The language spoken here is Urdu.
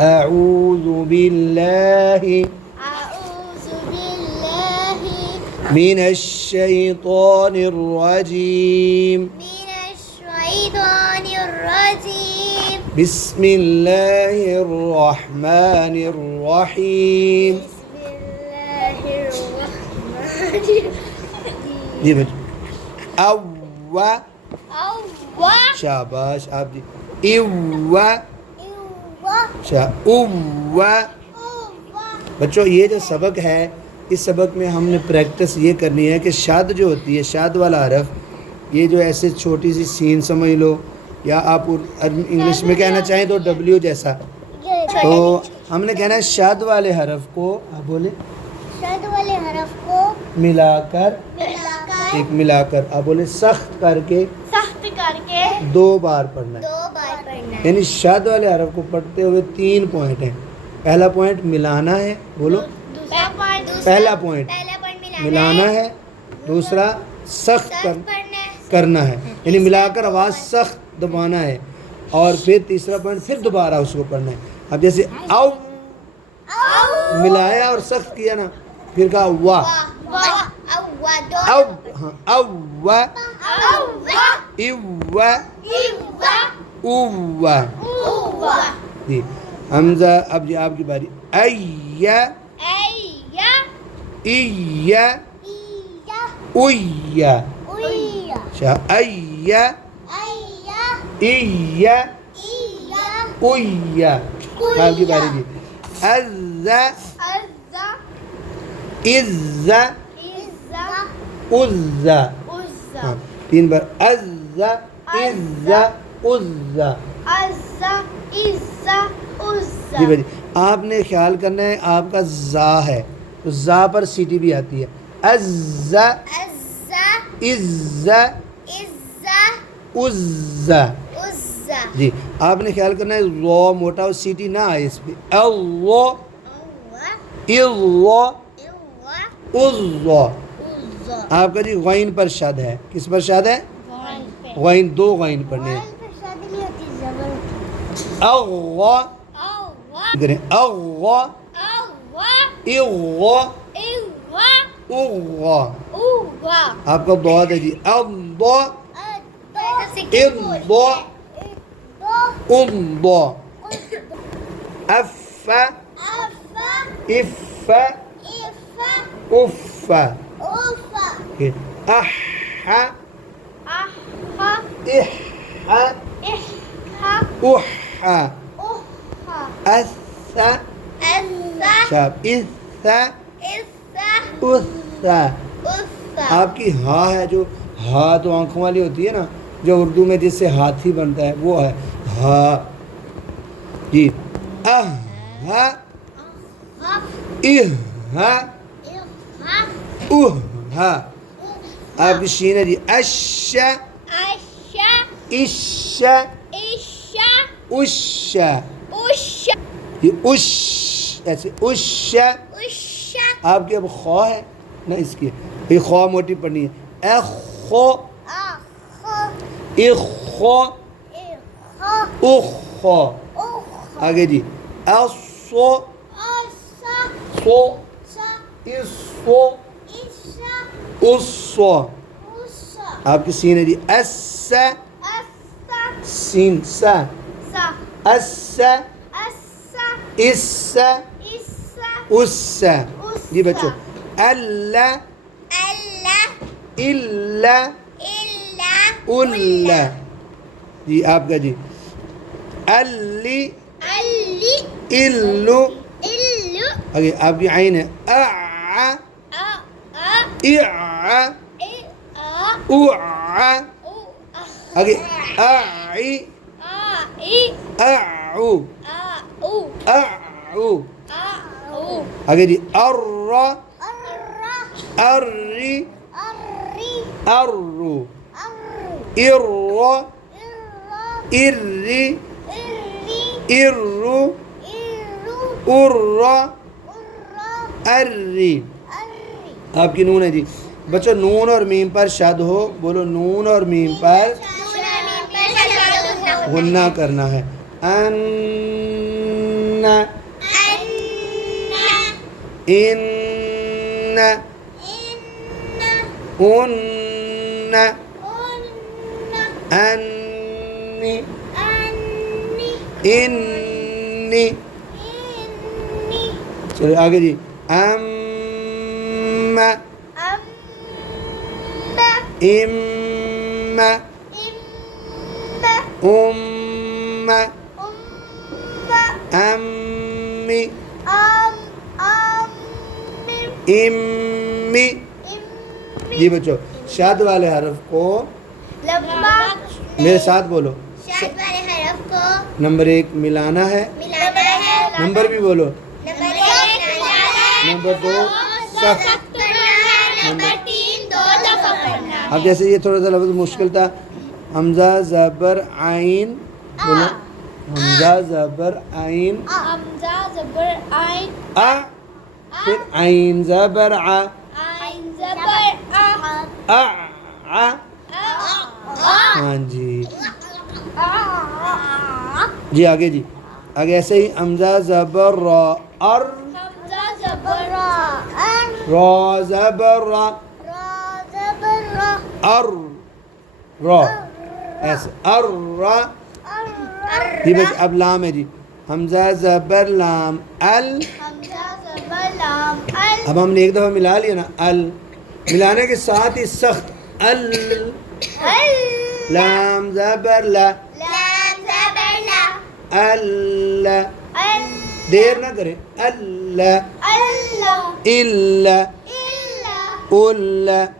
أعوذ بالله من الشيطان الرجيم بسم الله الرحمن الرحيم. جی بچے شاباش آپ جی بچوں یہ جو سبق ہے اس سبق میں ہم نے پریکٹس یہ کرنی ہے کہ شاد جو ہوتی ہے شاد والا حرف یہ جو ایسے چھوٹی سی سین سمجھ لو یا آپ انگلش میں کہنا چاہیں تو ڈبلیو جیسا تو ہم نے کہنا ہے شاد والے حرف کو آپ بولیں شاد والے حرف کو ملا کر آپ بولیں سخت کر کے دو بار پڑھنا ہے یعنی شاد والے حرف کو پڑھتے ہوئے 3 پوائنٹ ہیں. پہلا پوائنٹ ملانا ہے بولو پہلا پوائنٹ ملانا ہے دوسرا سخت کرنا ہے یعنی ملا کر آواز سخت دبانا ہے اور پھر تیسرا پوائنٹ پھر دوبارہ اس کو پڑھنا ہے. اب جیسے او ملایا اور سخت کیا نا پھر کہا وا جی حمزہ. اب جی آپ کی باری ایا اویا اویا آپ کی باری جی عزا عزا عزا 3 بار عزا عزا عزا. جی بھائی آپ نے خیال کرنا ہے آپ کا زا ہے تو زا پر سیٹی بھی آتی ہے عزا عزا عزا. جی آپ نے خیال کرنا ہے رو موٹا اور سیٹی نہ آئے اس پہ اللہ اللہ عزا. آپ کا جی غین پر شد ہے کس پر شد ہے غین 2 غین پڑھنے ہیں اللہ کریں اللہ اغا اغا. آپ کا ضاد ہے جی اللہ اضا اضا اف اف اف اح اح اح اث شاب اث اث. آپ کی ہا ہے جو ہا تو آنکھوں والی ہوتی ہے نا جو اردو میں جس سے ہاتھی بنتا ہے وہ ہے ہا جی اہ اہ اہ. آپ کی شین ہے جی اش اش اش یہ اش ایسے اش. آپ کی اب خوا ہے نا اس کی یہ خوا موٹی پڑھنی ہے اخو اخو اخو. آگے جی اصو سو اسو اسو. آپ کی سین ہے جی اس سین سا اس اس اس. جی بچوں اللہ الا الا. جی آپ کا جی اللی الو. آگے آپ کی عین ہے اع اع اع. آگے اعی اعو اعو. آگے جی ار اری ارو ار اری ارو ار اری. آپ کی نون ہے جی بچوں نون اور میم پر شد ہو بولو نون اور میم پر غنہ کرنا ہے ان إن أن أني إني چلو آگے جی أم إم أم أمي إمي جی بچوں شاد والے حرف کو میرے ساتھ بولو شاد والے حرف کو نمبر 1 ملانا ہے ملانا ہے، نمبر بھی بولو نمبر 1 ملانا ہے، نمبر 2 سخت سخت کرنا ہے، نمبر 3 2 دفعہ کرنا ہے۔ اب جیسے یہ تھوڑا سا لفظ مشکل تھا حمزہ زبر عین بولو حمزہ زبر عین حمزہ زبر عین، آ پھر عین زبر ع عین زبر ا ہاں جی جی آگے جی آگے ایسے ہی حمزہ زبر را ار حمزہ زبر را، را زبر را را زبر را، ار را ایسے ار را جی بس اب لام ہے جی حمزہ زبر لام ال حمزہ زبر لام ال، اب ہم نے ایک دفعہ ملا لیا نا ال ملانے کے ساتھ ہی سخت ال لام زبر لا لام زبر لا، ال ال دیر نہ کرے ال اللہ الا الا ال